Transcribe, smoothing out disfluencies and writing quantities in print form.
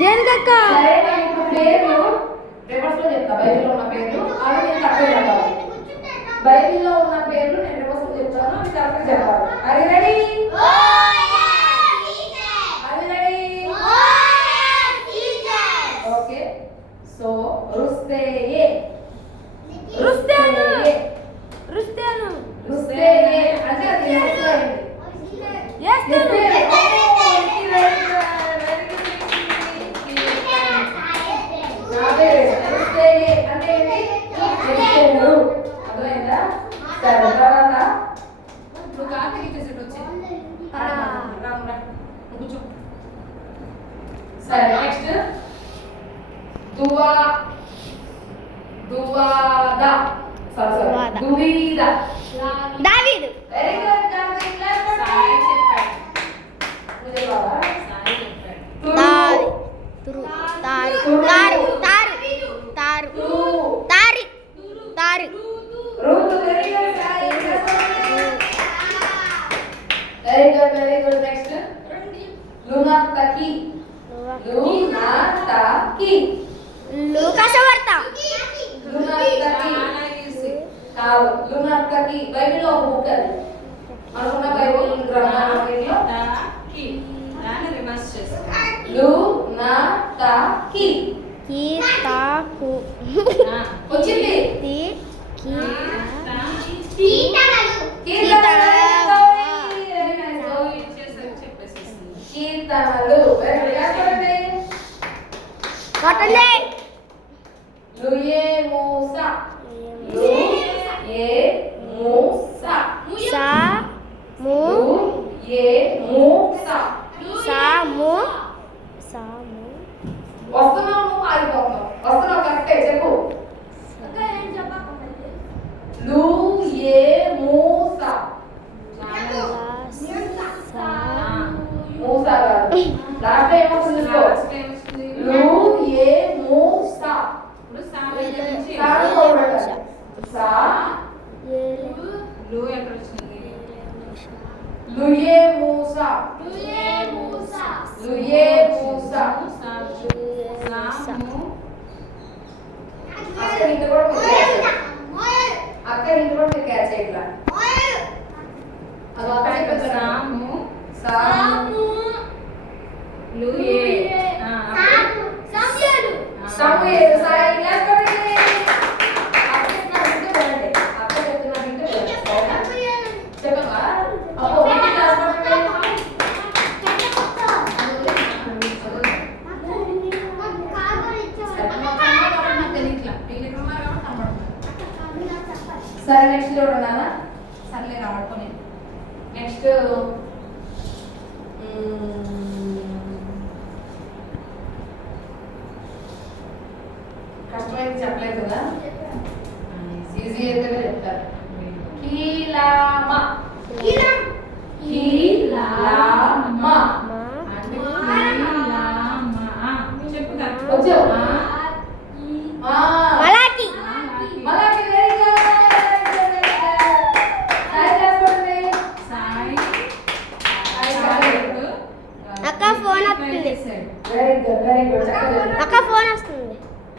దేనికక్క సరే నేను ఇప్పుడు పేర్లు రివర్స్ లో చెప్తా. బైబిల్లో ఉన్న పేర్లు అవి నేను కరెక్ట్గా చెప్పాలి. బైబిల్లో ఉన్న పేర్లు నేను రివర్స్ లో చెప్తాను, అవి కరెక్ట్గా చెప్పాలి. Are you ready? Are you ready? Okay. So రుస్తేయే అంటే అది అర్థమైందా? సరే తర్వాత నువ్వు కార్తీక ఇచ్చేసేటు వచ్చి కూర్చో. సరే నెక్స్ట్ దువాద దువీద దావీదు very good Karthik. Class Sai చెప్పాడు. నువ్వు చెప్పావా? సాయి చెప్పాడు. తారు తారు తారు తారు తారి తారు Ruth very good Sai. Very good next లునాతకి లూకాసువార్త కాదు. లునాతకి బైబిల్లో ఒక బుక్ అది మనకున్న బైబిల్ గ్రంథంలో దాన్ని రివర్స్ చేస్తాం. లునాతకి కీతాకు వచ్చింది. కీర్తనలు కొట్టలే లుయేమూసా సా ము లుయేమూసా సాము సాము వస్తున్నావు, నువ్వు ఆగిపోతున్నావు. వస్తున్నావు కరెక్టే చెప్పు. లుయేమూసా మూసా కాదు. లాస్ట్ టైం వస్తుంది చూసుకో. లుయేమూసా ఇప్పుడు సామెత నుంచి సా లు ఎక్కడ వచ్చింది? లుయేమూసా సాము అక్క ఇంటి కూడా మీరు క్యాచ్ చేయాలి. అది అక్క చెప్పేది సాము సాము లు ఏ సమూయేలు. సాయి క్లాస్ కొట్టండి. అక్క చెప్తున్నా వింటూ వినండి. అక్క చెప్తున్నా వింటూ వినండి. చెప్పమ్మా. అబ్బో వింటూ క్లాస్ కొట్టండి. సరే నెక్స్ట్ చూడండి అన్న. సర్లే రావడం. నెక్స్ట్ కష్టమైంది చెప్పలేదు కదా. ఈజీ అయితే